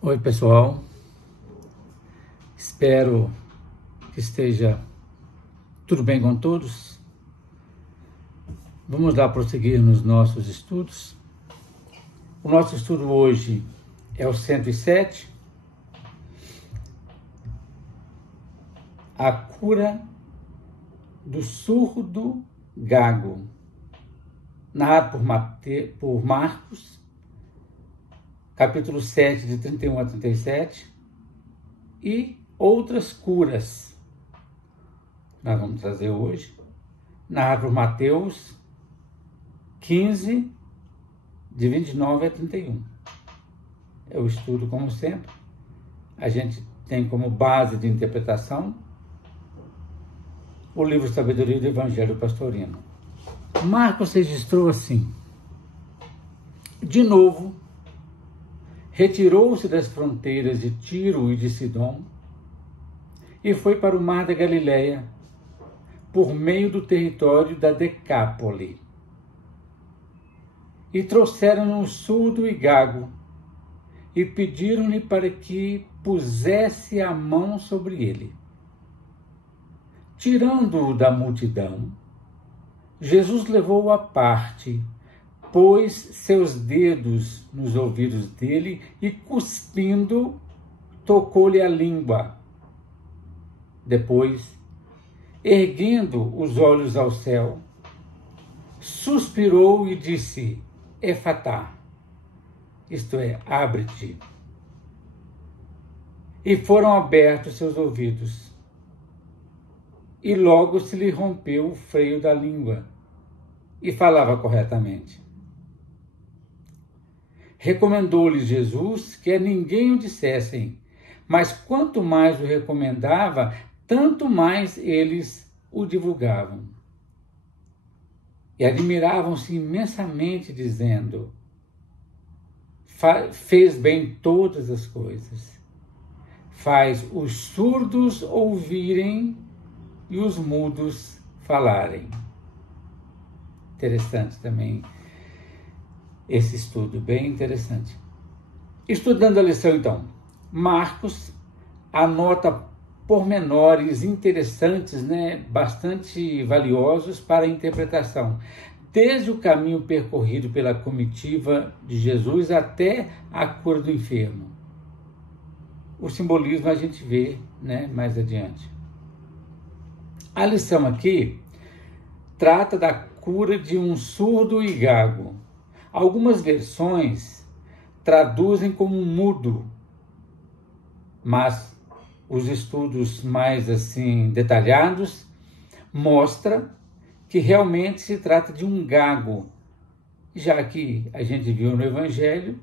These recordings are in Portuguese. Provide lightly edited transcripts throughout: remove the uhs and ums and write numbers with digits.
Oi, pessoal. Espero que esteja tudo bem com todos. Vamos lá prosseguir nos nossos estudos. O nosso estudo hoje é o 107, a cura do surdo gago, narrado por Marcos, capítulo 7, de 31 a 37, e outras curas. Nós vamos trazer hoje, narrado por Mateus 15, de 29 a 31. É o estudo, como sempre. A gente tem como base de interpretação o livro Sabedoria do Evangelho Pastorino. Marcos registrou assim: de novo, retirou-se das fronteiras de Tiro e de Sidom e foi para o mar da Galileia, por meio do território da Decápole. E trouxeram-lhe um surdo e gago, e pediram-lhe para que pusesse a mão sobre ele. Tirando-o da multidão, Jesus levou-o à parte, pôs seus dedos nos ouvidos dele e, cuspindo, tocou-lhe a língua. Depois, erguendo os olhos ao céu, suspirou e disse: Efatá, isto é, abre-te. E foram abertos seus ouvidos. E logo se lhe rompeu o freio da língua e falava corretamente. Recomendou-lhes Jesus que a ninguém o dissessem, mas quanto mais o recomendava, tanto mais eles o divulgavam. E admiravam-se imensamente, dizendo: fez bem todas as coisas. Faz os surdos ouvirem e os mudos falarem. Interessante também esse estudo, bem interessante. Estudando a lição, então, Marcos anota pormenores interessantes, bastante valiosos para a interpretação, desde o caminho percorrido pela comitiva de Jesus até a cura do enfermo. O simbolismo a gente vê, mais adiante. A lição aqui trata da cura de um surdo e gago. Algumas versões traduzem como mudo, mas os estudos mais detalhados mostram que realmente se trata de um gago, já que a gente viu no Evangelho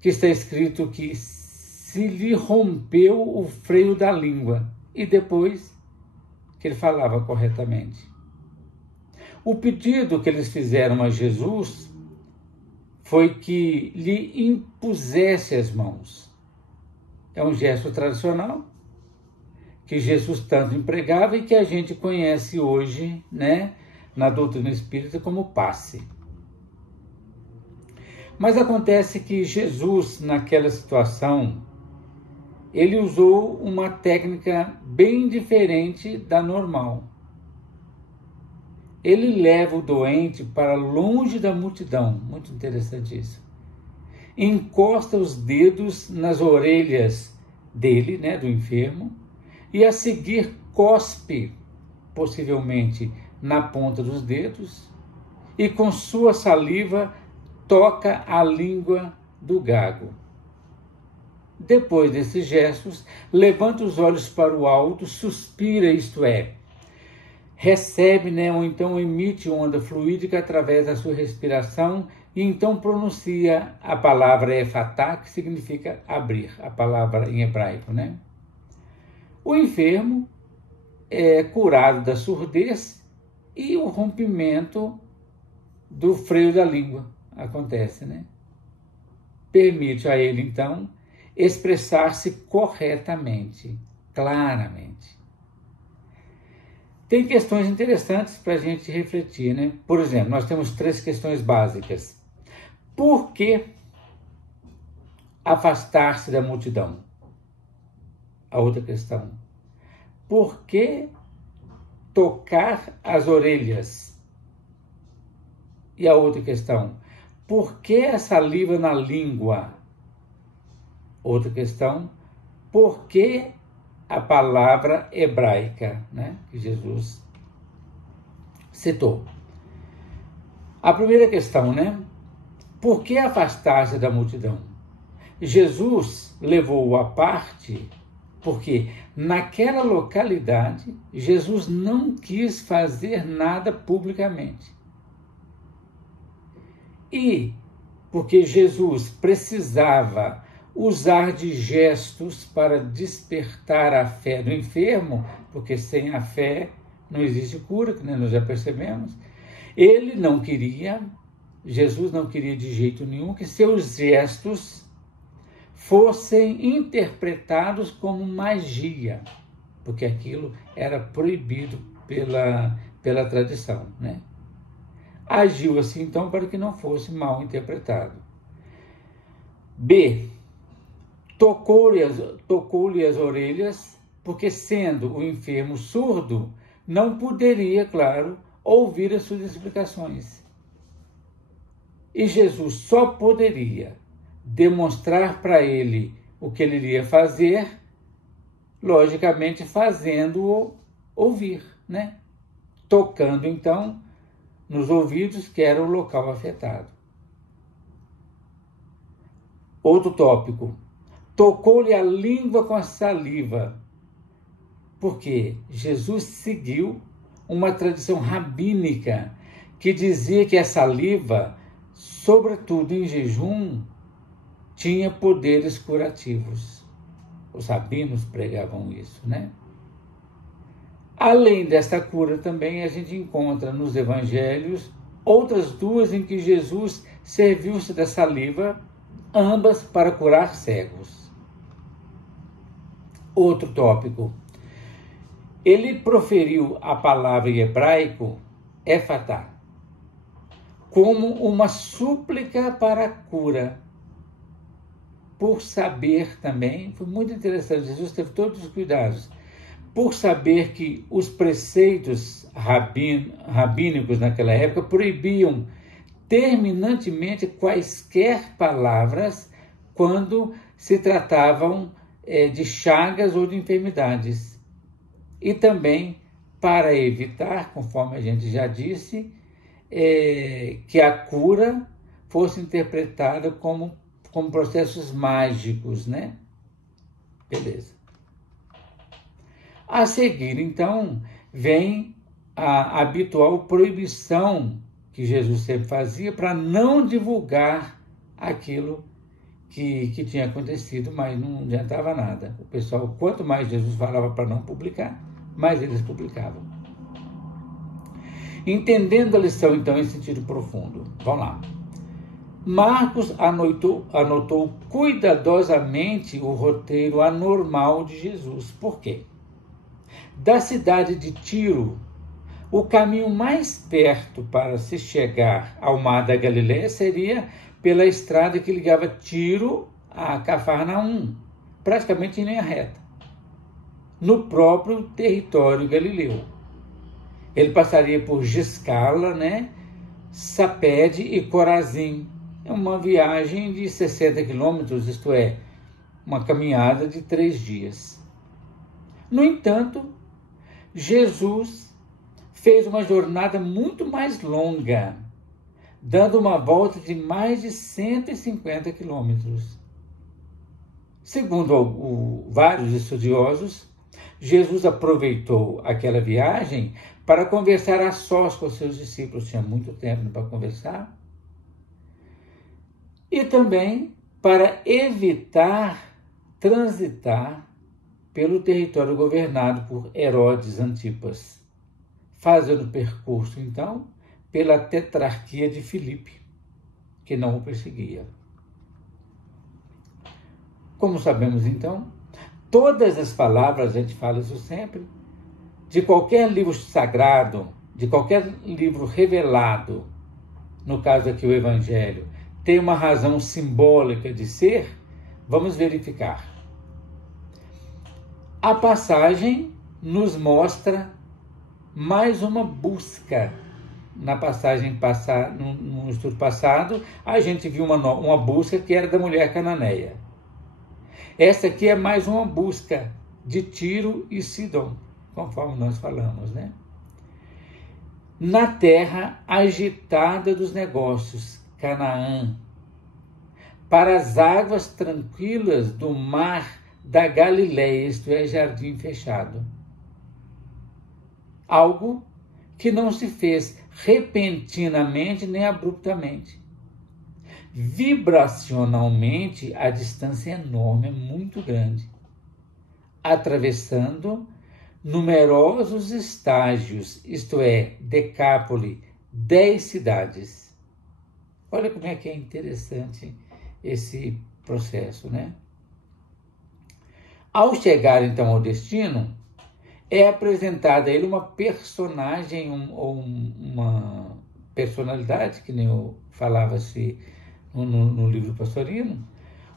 que está escrito que se lhe rompeu o freio da língua e depois que ele falava corretamente. O pedido que eles fizeram a Jesus foi que lhe impusesse as mãos. É um gesto tradicional que Jesus tanto empregava e que a gente conhece hoje, na doutrina espírita como passe. Mas acontece que Jesus, naquela situação, ele usou uma técnica bem diferente da normal. Ele leva o doente para longe da multidão, muito interessante isso. Encosta os dedos nas orelhas dele, do enfermo, e a seguir cospe, possivelmente na ponta dos dedos, e com sua saliva toca a língua do gago. Depois desses gestos, levanta os olhos para o alto, suspira, isto é, recebe, ou então emite onda fluídica através da sua respiração e então pronuncia a palavra efatá, que significa abrir, a palavra em hebraico, O enfermo é curado da surdez e o rompimento do freio da língua acontece, Permite a ele, então, expressar-se corretamente, claramente. Tem questões interessantes para a gente refletir, Por exemplo, nós temos 3 questões básicas. Por que afastar-se da multidão? A outra questão. Por que tocar as orelhas? E a outra questão. Por que a saliva na língua? Outra questão. Por que a palavra hebraica, né, que Jesus citou? A primeira questão, né? Por que afastar-se da multidão? Jesus levou-o à parte porque naquela localidade Jesus não quis fazer nada publicamente. E porque Jesus precisava usar de gestos para despertar a fé do enfermo, porque sem a fé não existe cura, que nós já percebemos. Jesus não queria de jeito nenhum que seus gestos fossem interpretados como magia, porque aquilo era proibido pela tradição, né? Agiu assim, então, para que não fosse mal interpretado. B. Tocou-lhe as orelhas, porque sendo o enfermo surdo, não poderia, claro, ouvir as suas explicações. E Jesus só poderia demonstrar para ele o que ele iria fazer, logicamente fazendo-o ouvir, né? Tocando, então, nos ouvidos, que era o local afetado. Outro tópico. Tocou-lhe a língua com a saliva, porque Jesus seguiu uma tradição rabínica que dizia que a saliva, sobretudo em jejum, tinha poderes curativos. Os rabinos pregavam isso, né? Além desta cura também a gente encontra nos evangelhos outras duas em que Jesus serviu-se da saliva, ambas para curar cegos. Outro tópico. Ele proferiu a palavra em hebraico, efatá, como uma súplica para a cura. Por saber também, foi muito interessante, Jesus teve todos os cuidados, por saber que os preceitos rabínicos naquela época proibiam terminantemente quaisquer palavras quando se tratavam de chagas ou de enfermidades. E também para evitar, conforme a gente já disse, que a cura fosse interpretada como processos mágicos, né? Beleza. A seguir, então, vem a habitual proibição que Jesus sempre fazia para não divulgar aquilo que tinha acontecido, mas não adiantava nada. O pessoal, quanto mais Jesus falava para não publicar, mais eles publicavam. Entendendo a lição, então, em sentido profundo. Vamos lá. Marcos anotou cuidadosamente o roteiro anormal de Jesus. Por quê? Da cidade de Tiro, o caminho mais perto para se chegar ao mar da Galileia seria pela estrada que ligava Tiro a Cafarnaum, praticamente em linha reta, no próprio território galileu. Ele passaria por Giscala, né, Sapede e Corazim. É uma viagem de 60 quilômetros, isto é, uma caminhada de 3 dias. No entanto, Jesus fez uma jornada muito mais longa, dando uma volta de mais de 150 quilômetros. Segundo vários estudiosos, Jesus aproveitou aquela viagem para conversar a sós com seus discípulos. Tinha muito tempo para conversar. E também para evitar transitar pelo território governado por Herodes Antipas, fazendo o percurso, então, pela tetrarquia de Filipe, que não o perseguia. Como sabemos, então, todas as palavras, a gente fala isso sempre, de qualquer livro sagrado, de qualquer livro revelado, no caso aqui o Evangelho, tem uma razão simbólica de ser, Vamos verificar. A passagem nos mostra mais uma busca. Na passagem no estudo passado, a gente viu uma busca que era da mulher cananeia. Essa aqui é mais uma busca de Tiro e Sidom, conforme nós falamos, né? Na terra agitada dos negócios, Canaã, para as águas tranquilas do mar da Galileia, isto é, jardim fechado. Algo que não se fez repentinamente nem abruptamente. Vibracionalmente, a distância é enorme, é muito grande, atravessando numerosos estágios, isto é, Decápole, 10 cidades. Olha como é que é interessante esse processo, né? Ao chegar, então, ao destino, é apresentada a ele uma personagem, uma personalidade, que nem eu falava-se no livro Pastorino,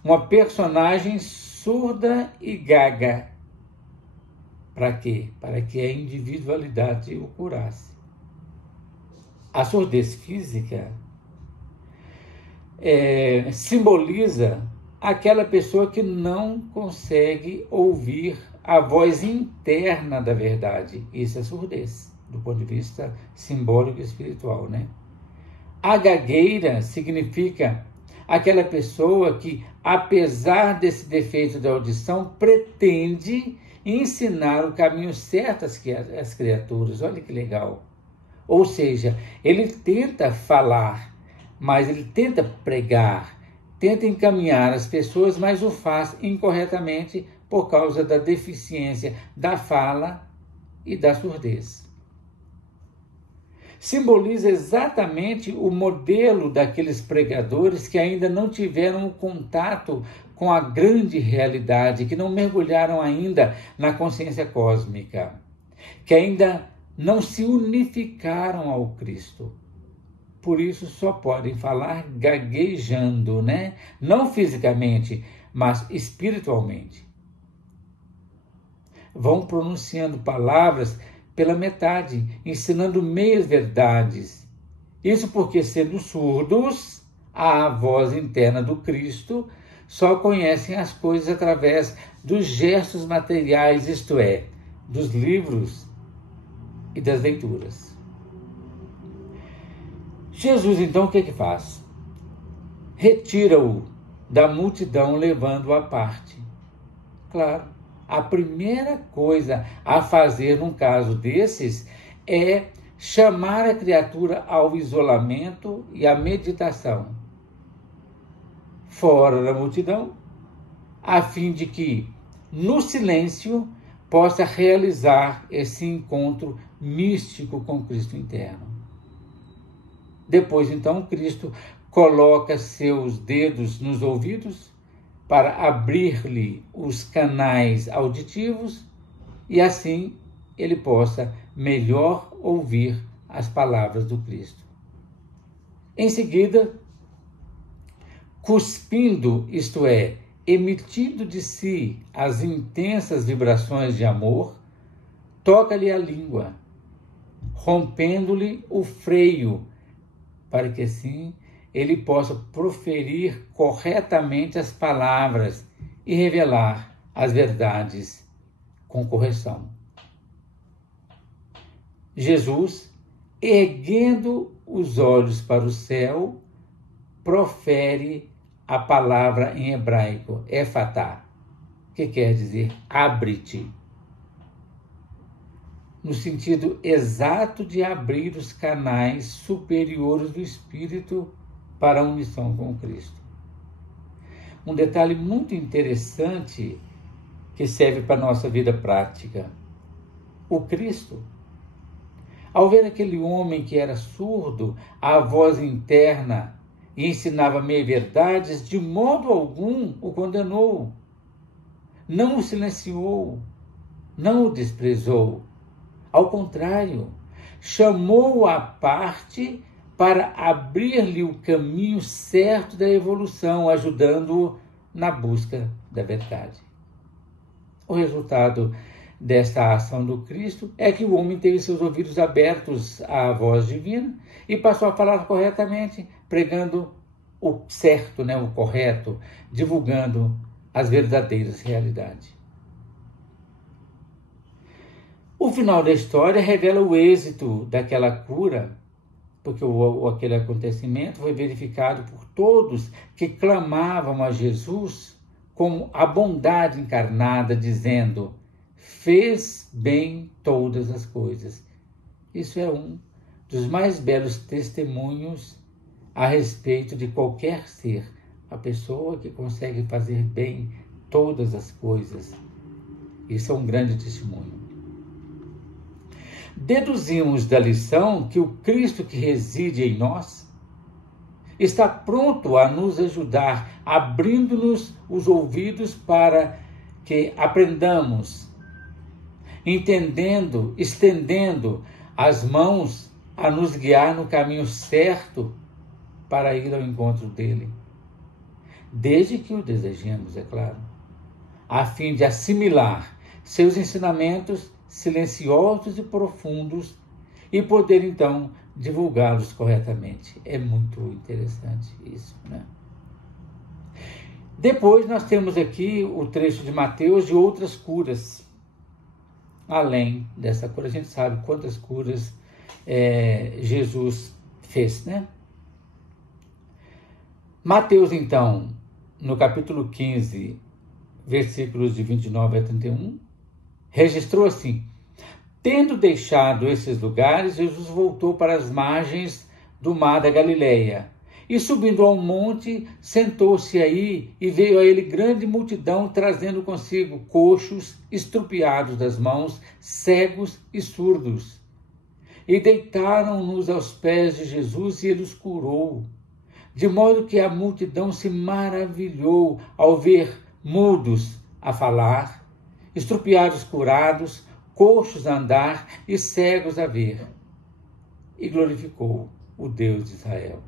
uma personagem surda e gaga. Para quê? Para que a individualidade o curasse. A surdez física simboliza aquela pessoa que não consegue ouvir a voz interna da verdade. Isso é surdez, do ponto de vista simbólico e espiritual, né? A gagueira significa aquela pessoa que, apesar desse defeito da audição, pretende ensinar o caminho certo às criaturas. Olha que legal. Ou seja, ele tenta falar, mas ele tenta pregar, tenta encaminhar as pessoas, mas o faz incorretamente por causa da deficiência da fala e da surdez. Simboliza exatamente o modelo daqueles pregadores que ainda não tiveram o contato com a grande realidade, que não mergulharam ainda na consciência cósmica, que ainda não se unificaram ao Cristo. Por isso só podem falar gaguejando, né? Não fisicamente, mas espiritualmente. Vão pronunciando palavras pela metade, ensinando meias verdades. Isso porque, sendo surdos à voz interna do Cristo, só conhecem as coisas através dos gestos materiais, isto é, dos livros e das leituras. Jesus, então, o que faz? Retira-o da multidão, levando-o à parte. Claro, a primeira coisa a fazer num caso desses é chamar a criatura ao isolamento e à meditação, fora da multidão, a fim de que, no silêncio, possa realizar esse encontro místico com Cristo interno. Depois, então, Cristo coloca seus dedos nos ouvidos para abrir-lhe os canais auditivos e assim ele possa melhor ouvir as palavras do Cristo. Em seguida, cuspindo, isto é, emitindo de si as intensas vibrações de amor, toca-lhe a língua, rompendo-lhe o freio, para que assim ele possa proferir corretamente as palavras e revelar as verdades com correção. Jesus, erguendo os olhos para o céu, profere a palavra em hebraico, efatá, que quer dizer abre-te, no sentido exato de abrir os canais superiores do Espírito para a unição com Cristo. Um detalhe muito interessante que serve para a nossa vida prática. O Cristo, ao ver aquele homem que era surdo à voz interna e ensinava meia-verdades, de modo algum o condenou, não o silenciou, não o desprezou. Ao contrário, chamou-o à parte para abrir-lhe o caminho certo da evolução, ajudando-o na busca da verdade. O resultado desta ação do Cristo é que o homem teve seus ouvidos abertos à voz divina e passou a falar corretamente, pregando o certo, o correto, divulgando as verdadeiras realidades. O final da história revela o êxito daquela cura, porque aquele acontecimento foi verificado por todos que clamavam a Jesus como a bondade encarnada, dizendo: fez bem todas as coisas. Isso é um dos mais belos testemunhos a respeito de qualquer ser, a pessoa que consegue fazer bem todas as coisas. Isso é um grande testemunho. Deduzimos da lição que o Cristo que reside em nós está pronto a nos ajudar, abrindo-nos os ouvidos para que aprendamos, entendendo, estendendo as mãos a nos guiar no caminho certo para ir ao encontro dele. Desde que o desejemos, é claro, a fim de assimilar seus ensinamentos silenciosos e profundos e poder, então, divulgá-los corretamente. É muito interessante isso, né? Depois nós temos aqui o trecho de Mateus de outras curas. Além dessa cura, a gente sabe quantas curas Jesus fez, né? Mateus, então, no capítulo 15, versículos de 29 a 31, registrou assim: tendo deixado esses lugares, Jesus voltou para as margens do mar da Galileia, e subindo ao monte, sentou-se aí, e veio a ele grande multidão, trazendo consigo coxos, estrupiados das mãos, cegos e surdos. E deitaram-nos aos pés de Jesus, e ele os curou. De modo que a multidão se maravilhou ao ver mudos a falar, estrupiados curados, coxos a andar e cegos a ver. E glorificou o Deus de Israel.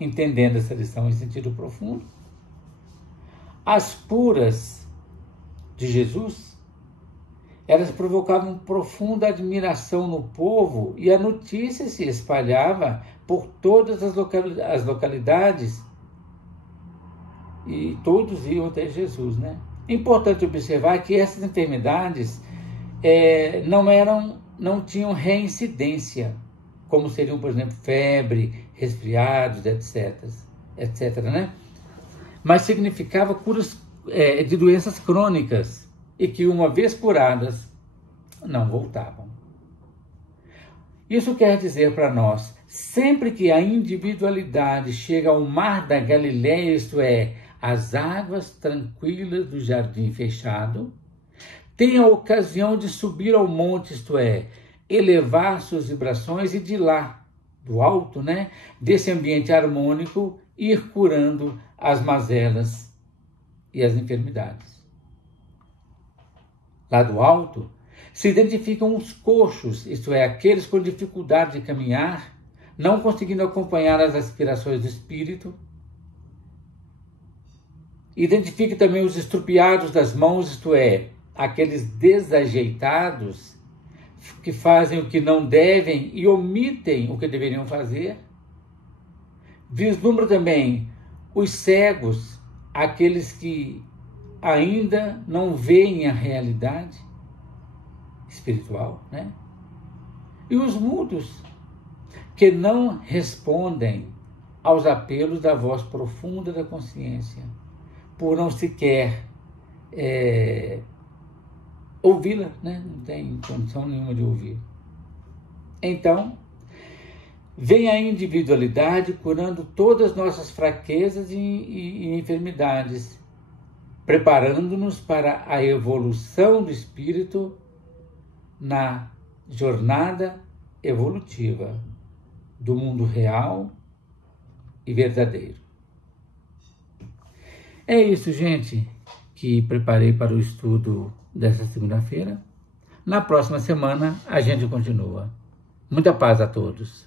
Entendendo essa lição em sentido profundo, as curas de Jesus, elas provocavam profunda admiração no povo e a notícia se espalhava por todas as localidades e todos iam até Jesus, né? Importante observar que essas enfermidades não tinham reincidência, como seriam, por exemplo, febre, resfriados, etc., né? Mas significava curas de doenças crônicas e que, uma vez curadas, não voltavam. Isso quer dizer para nós, sempre que a individualidade chega ao mar da Galileia, isto é, às águas tranquilas do jardim fechado, tem a ocasião de subir ao monte, isto é, elevar suas vibrações e de lá, do alto, né, desse ambiente harmônico, ir curando as mazelas e as enfermidades. Lá do alto, se identificam os coxos, isto é, aqueles com dificuldade de caminhar, não conseguindo acompanhar as aspirações do espírito. Identifique também os estrupiados das mãos, isto é, aqueles desajeitados que fazem o que não devem e omitem o que deveriam fazer. Vislumbra também os cegos, aqueles que ainda não veem a realidade espiritual, né? E os mudos, que não respondem aos apelos da voz profunda da consciência, por não sequer ouvi-la, né? Não tem condição nenhuma de ouvir. Então, vem a individualidade curando todas as nossas fraquezas e enfermidades, preparando-nos para a evolução do espírito na jornada evolutiva do mundo real e verdadeiro. É isso, gente, que preparei para o estudo dessa segunda-feira. Na próxima semana, a gente continua. Muita paz a todos.